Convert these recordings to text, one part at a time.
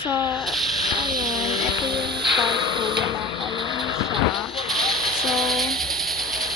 So, ayun, ito yung part ko, wala pa rin siya. So,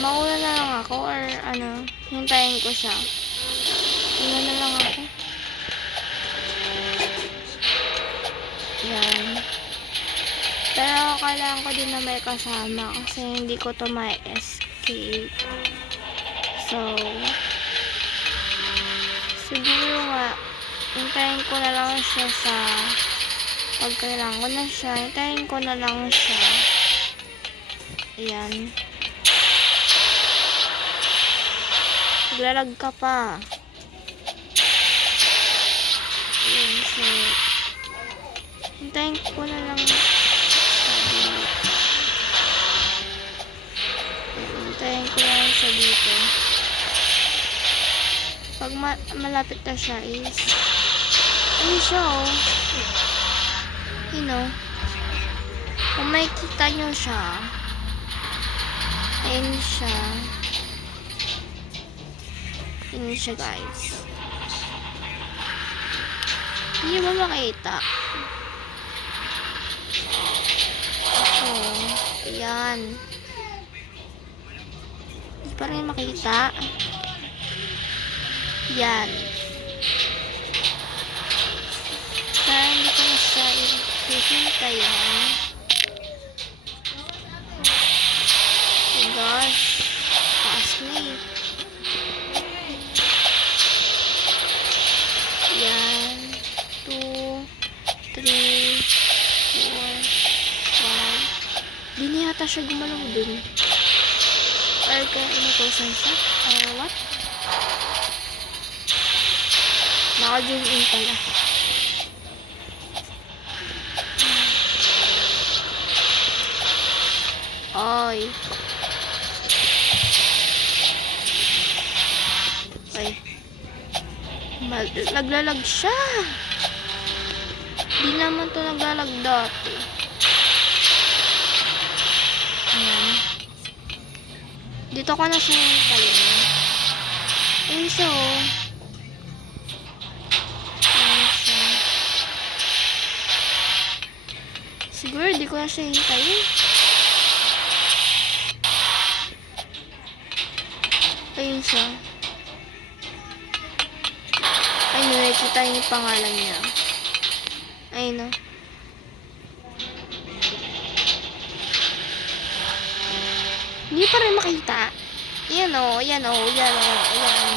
mauna na lang ako or ano, hintayin ko siya. Una na lang ako. Yan. Pero kailangan ko din na may kasama kasi hindi ko to ma-escape. So, siguro nga, hintayin ko na lang siya sa pag kailangan ko na siya, hintayin ko na lang siya. Ayan. Naglalag ka pa. Ayan, so, hintayin ko na lang siya. Hintayin ko na lang siya dito. Pag malapit na siya is, ayun siya oh. You know, kung makikita nyo siya, ayun siya. Ayun siya guys. Hindi ba makita? Ayan. Hindi pa rin makita. Yan. Kaya hindi ko na siya hihintayin. Oh gosh. Taas na eh. Yan. 2, 3, 4, 5. Di na yata siya gumalaw dun. Or kaya inutosan siya? Or what? Naka-zoom in pala. Oy. Oy. Naglalag siya. Di naman to naglalag dati. Ayan. Dito ko na siya hintayin. Ayun siya oh. Siguro di ko na siya hintayin. Ayun siya. Ayun, nakikita yung pangalan niya. Ayun o. Hindi pa rin makita. Yan o, yan o, yan o, yan.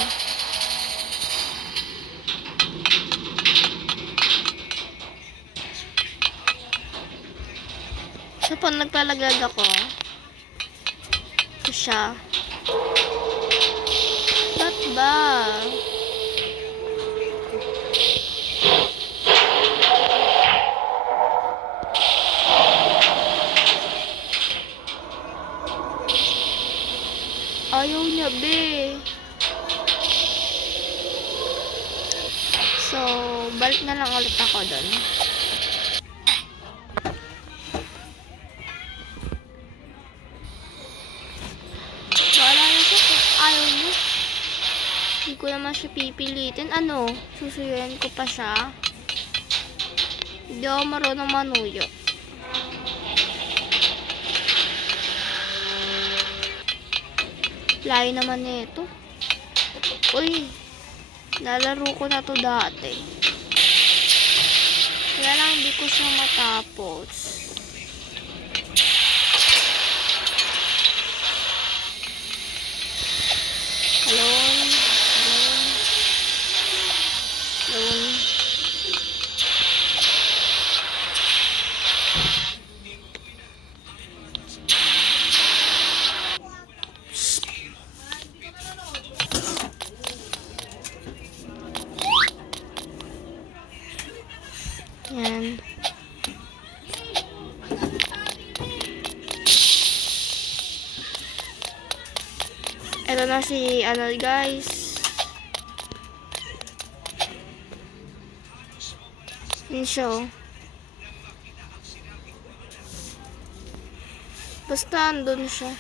So, pag nagpalaglag ako, ito siya. Ba't ba? Ayaw niya, be. So, balik na lang ulit ako doon. Wala na siya kung ayaw niya. Hindi ko naman siya pipilitin. Ano? Susuyuin ko pa siya. Hindi ako marunong manuyo. Layo naman nito. Uy, nalaro ko na to dati. Kaya lang hindi ko siya matapos. Hello? Hello? Hello? Yan. Ito na si ano guys. Yun siya. Basta andun siya.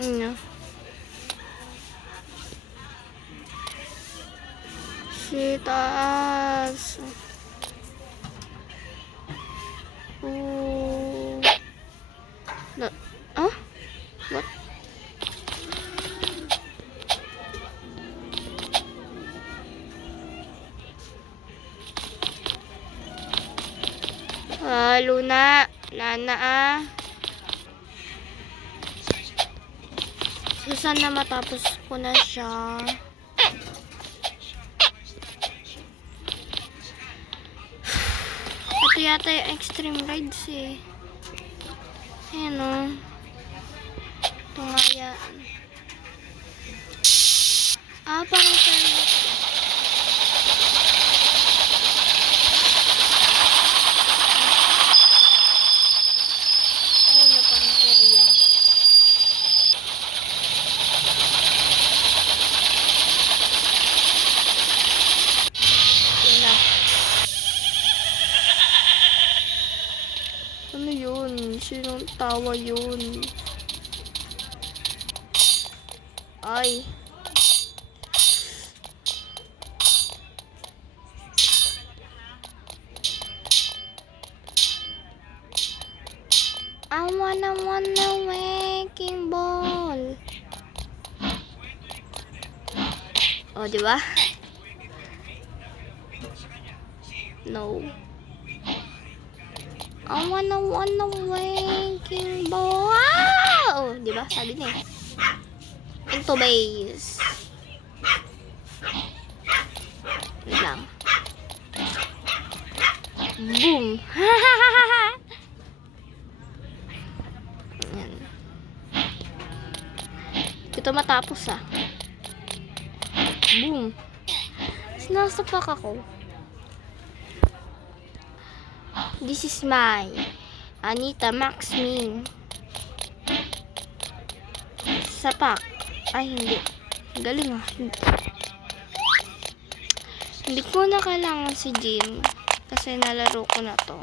Yun. Si taas. Ah? What? Luna. Lana So, sana matapos ko na siya. Ito yata yung extreme rides eh. Ayan o. Ito nga yan. Parang tayo. Ayun na, parang Korea. Yun na. Ano yun? Sinong tawa yun? Ay. I wanna waking ball. Oh, di ba? No. I wanna waking ball. Wow! Di ba? Sabi niya eh. Into base. Wait lang. Boom! Yan. Ito matapos ah. Boom! Sinasapak ako. This is my Anita Max Min. Sapak. Ay, hindi. Galing ah. Hindi ko na kailangan si Jim. Kasi nalaro ko na to.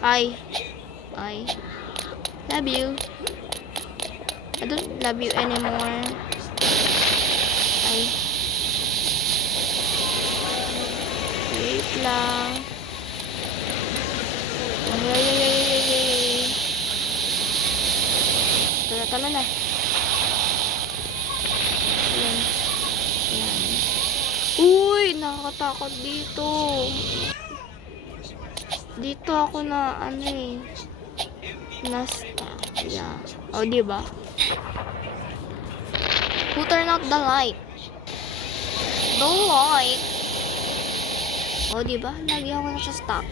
Ay. Love you. I don't love you anymore. Ay. Wait lang. Ay. Tala na. Ayan. Uy, nakakatakot dito. Dito ako na nasta. Yeah. Oh, diba? Who turn out the light? The light. Oh, diba? Lagi ako nasa stock.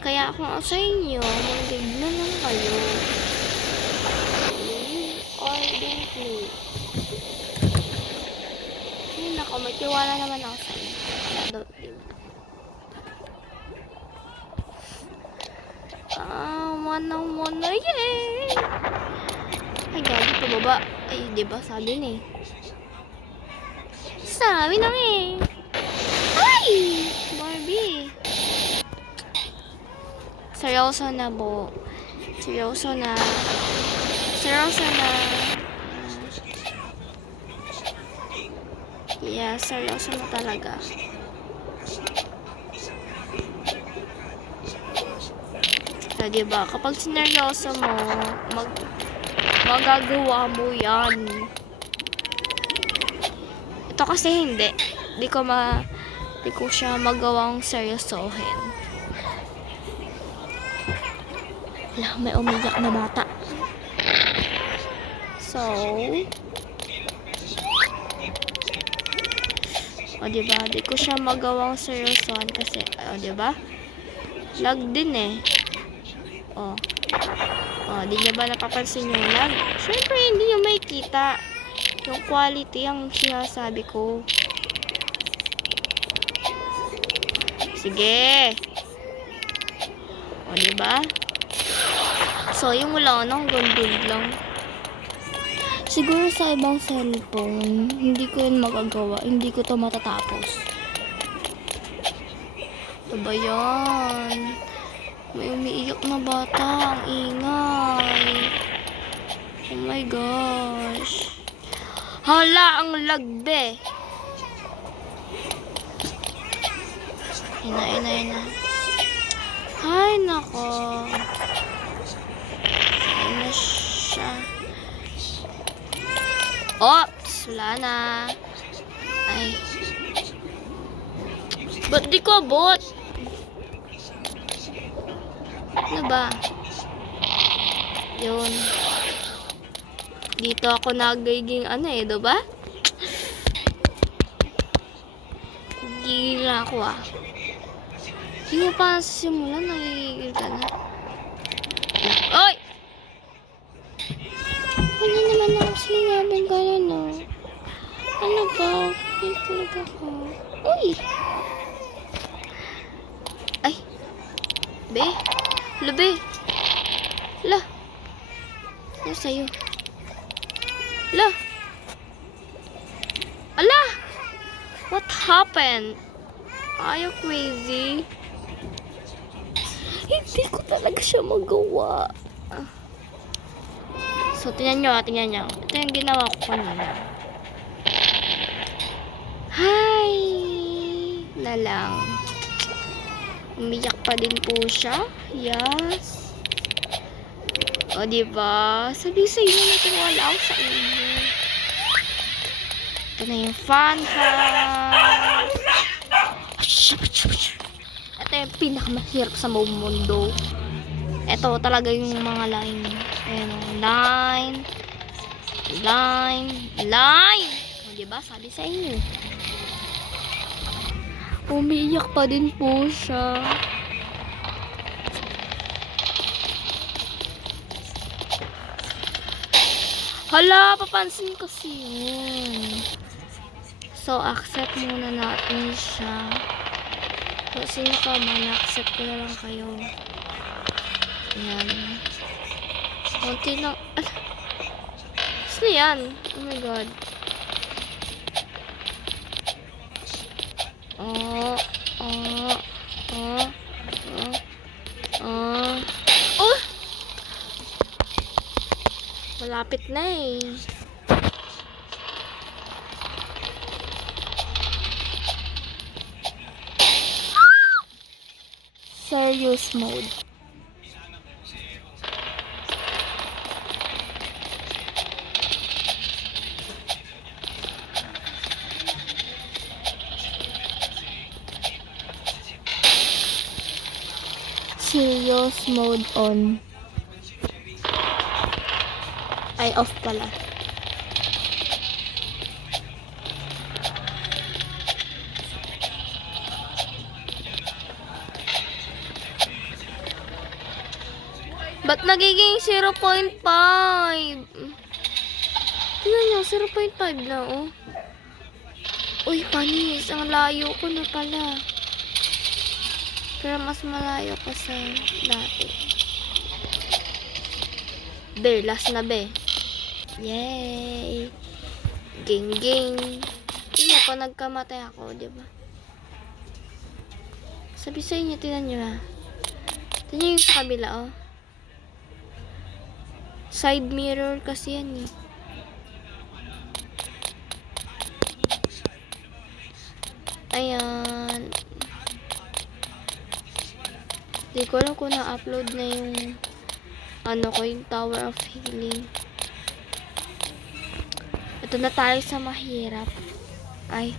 Kaya kung sa inyo, magignan lang kayo. Or don't play. Ay, nako, may tiwala naman ako sa inyo. Don't play. Muna, yay! Ay, gabi, pababa. Ay, diba, sabi na eh. Sabi na eh. Ay! Barbie. Seryoso na, bo. Seryoso na. Yeah, seryoso na talaga. So, diba, kapag sineryoso mo, magagawa mo yan. Ito kasi hindi. Di ko siya magawang seryosohin. Wala, may umiyak na bata. So, diba, di ko siya magawang seryosohan kasi, diba? Lag din eh. Di niya ba napapansin yung lag? Siyempre, hindi nyo makikita. Yung quality ang sinasabi ko. Sige. Diba? So, yung wala nang gandun lang. Siguro sa ibang cellphone, hindi ko yun magagawa. Hindi ko to matatapos. Ito ba yan? May umiiyak na bata. Ang ingay. Oh my gosh. Hala, ang lagbe. Ina. Ay, nako. Ayun na siya. Oops, wala na. Ay. Ba't di ko abot? Ano ba? Yun. Dito ako nagiging diba? Gigil na ako Hindi mo pa simulan, nagigigil ka na. Oy! Wala naman ako sinabing gano'n, Ano ba? Hindi talaga ako. Uy! Ay! Be! Be! Lah! Ano sa'yo? Lah! Ala! What happened? Are you crazy? Hindi ko talaga siya magawa. So, tingnan nyo. Ito yung ginawa ko kanina. Hi! Na lang. Umiyak pa din po siya. Yes. O, diba? Sabi sa inyo, natiwala ako sa inyo. Ito na yung fun house. Ito yung pinakamahirap sa buong mundo. Ito talaga yung mga line. Ayan, line. O, diba? Sabi sa inyo. Umiiyak pa din po siya. Hala, papansin kasi yun. So, accept muna natin siya. So, sino ka man, accept ko na lang kayo. Ayan. Konti lang. Sino yan? Oh my god. Oh! Malapit na Serious mode. Serious mode on. Ay, off pala. Ba't nagiging 0.5? Tingnan nyo, 0.5 na, Uy, panis. Ang layo ko na pala. Pero mas malayo pa sa dati. Be, last na be. Yay! Ging. Tingnan ko, nagkamatay ako, diba? Sabi sa inyo, tingnan nyo Tingnan yung sa kabila, Side mirror kasi yan, Ayan. Di ko alam kung na-upload na yung yung Tower of Healing. Ito na tayo sa mahirap. Ay,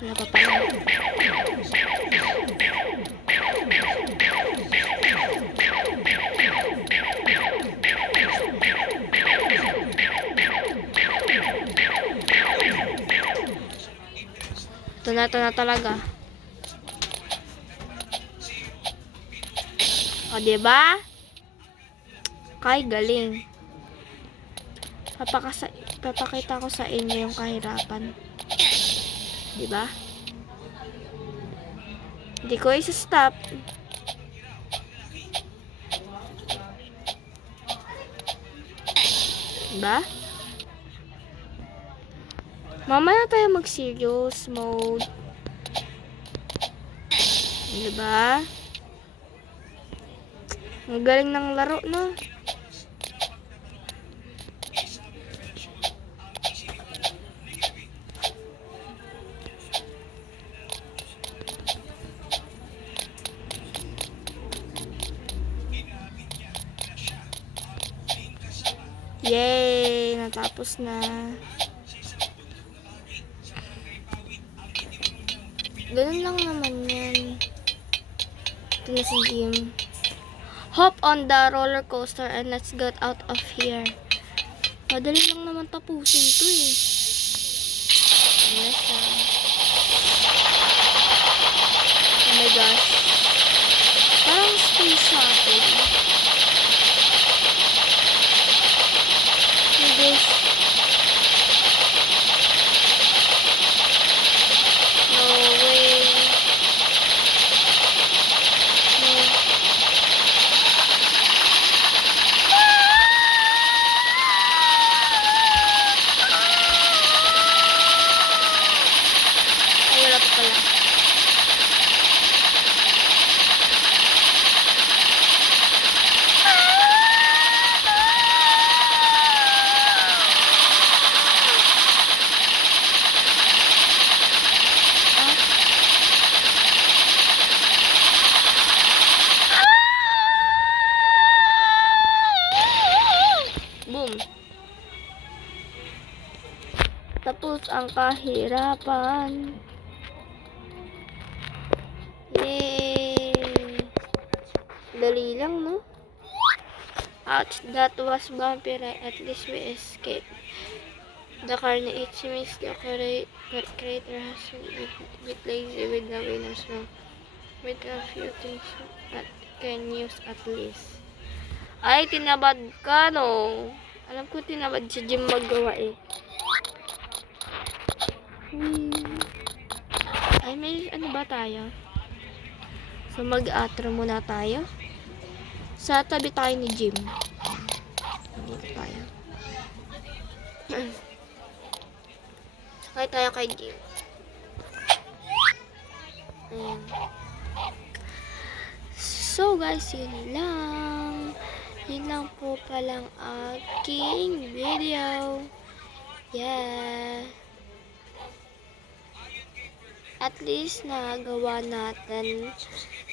wala pa pala. Ito na talaga. O, diba? Kay galing. Papakita ko sa inyo yung kahirapan. Diba? Hindi ko isa-stop. Diba? Mamaya tayo mag-serious mode. Diba? Ang galing ng laro, no? Yay! Natapos na. Ganun lang naman yan. Ito na si Jim. Hop on the roller coaster and let's get out of here. Madali lang naman tapusin to eh. Ano na siya? Oh my gosh. Parang space shuttle. This. No way. No. Ay, wala pa pala. Boom. Tapos ang kahirapan. Yay! Dali lang, no? Ouch, that was bumpy ride. At least we escaped. The carnage means the creator has bit lazy with the winners room. With a few things that can use at least. Ay, tinabad ka, no? Alam ko tinabad si Jim maggawa eh. Ay, may ano ba tayo? So, mag-atro muna tayo. Sa tabi tayo ni Jim. Dito tayo. Sakay tayo kay Jim. Ayan. So, guys, yun lang. Yun lang po palang aking video. Yeah. At least nagawa natin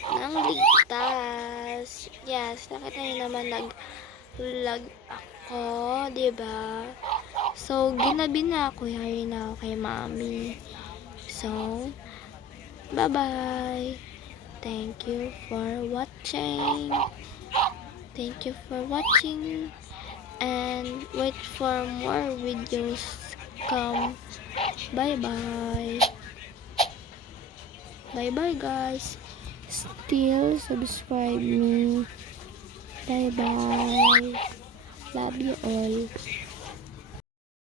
ng ligtas. Yes, nakita nyo naman nag-vlog ako, diba? So, ginabi na ako. Yari na ako kay mami. So, bye-bye. Thank you for watching. Thank you for watching. And wait for more videos come. Bye-bye. Bye-bye, guys. Still subscribe me. Bye-bye. Love you all.